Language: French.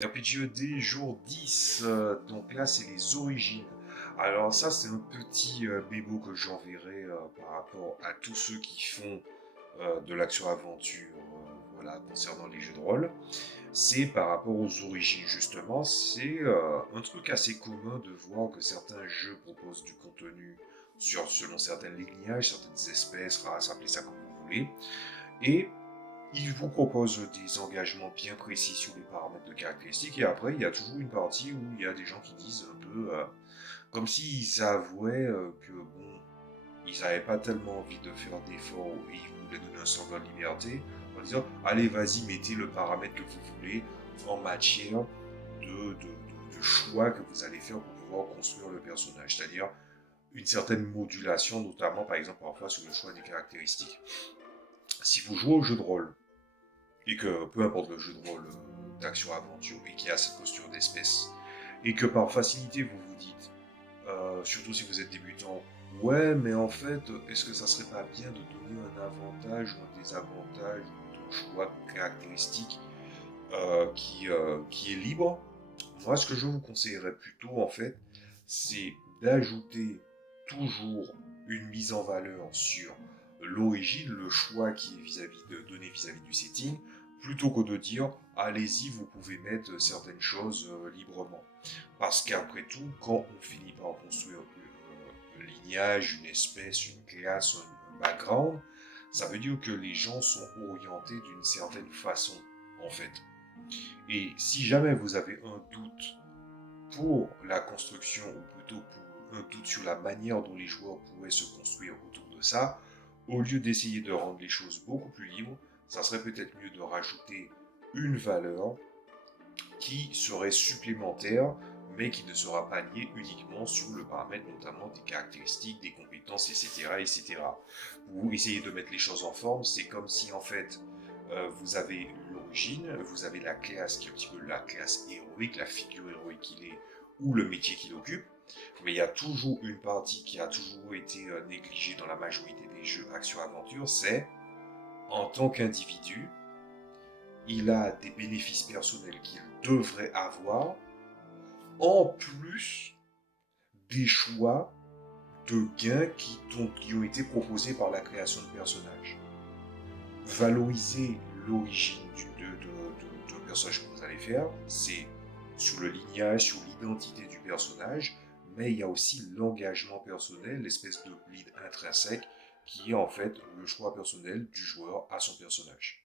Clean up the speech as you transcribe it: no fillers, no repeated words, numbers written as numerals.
RPGED jour 10, donc là c'est les origines. Alors ça c'est un petit bébo que j'enverrai par rapport à tous ceux qui font de l'action-aventure voilà, concernant les jeux de rôle. C'est par rapport aux origines justement, c'est un truc assez commun de voir que certains jeux proposent du contenu selon certains lignages, certaines espèces, races, appelez ça comme vous voulez. Et il vous propose des engagements bien précis sur les paramètres de caractéristiques et après il y a toujours une partie où il y a des gens qui disent un peu comme s'ils avouaient que bon, ils n'avaient pas tellement envie de faire d'efforts et ils voulaient donner un semblant de liberté en disant allez vas-y mettez le paramètre que vous voulez en matière de choix que vous allez faire pour pouvoir construire le personnage, c'est-à-dire une certaine modulation, notamment par exemple parfois sur le choix des caractéristiques. Si vous jouez au jeu de rôle et que peu importe le jeu de rôle d'action-aventure et qui a cette posture d'espèce, et que par facilité vous vous dites, surtout si vous êtes débutant, ouais mais en fait est-ce que ça serait pas bien de donner un avantage ou un désavantage de choix de caractéristiques qui est libre. Moi ce que je vous conseillerais plutôt en fait c'est d'ajouter toujours une mise en valeur sur l'origine, le choix qui est donné vis-à-vis du setting, plutôt que de dire allez-y, vous pouvez mettre certaines choses librement. Parce qu'après tout, quand on finit par construire un lignage, une espèce, une classe, un background, ça veut dire que les gens sont orientés d'une certaine façon, en fait. Et si jamais vous avez un doute pour la construction, ou plutôt pour un doute sur la manière dont les joueurs pourraient se construire autour de ça, au lieu d'essayer de rendre les choses beaucoup plus libres, ça serait peut-être mieux de rajouter une valeur qui serait supplémentaire, mais qui ne sera pas liée uniquement sur le paramètre notamment des caractéristiques, des compétences, etc. etc. Vous essayez de mettre les choses en forme, c'est comme si en fait vous avez l'origine, vous avez la classe qui est un petit peu la classe héroïque, la figure héroïque qu'il est, ou le métier qu'il occupe, mais il y a toujours une partie qui a toujours été négligée dans la majorité des jeux action-aventure, c'est en tant qu'individu, il a des bénéfices personnels qu'il devrait avoir, en plus des choix de gains qui ont été proposés par la création de personnages. Valoriser l'origine d'un personnage que vous allez faire, c'est sur le lignage, sur l'identité du personnage, mais il y a aussi l'engagement personnel, l'espèce de lead intrinsèque, qui est en fait le choix personnel du joueur à son personnage.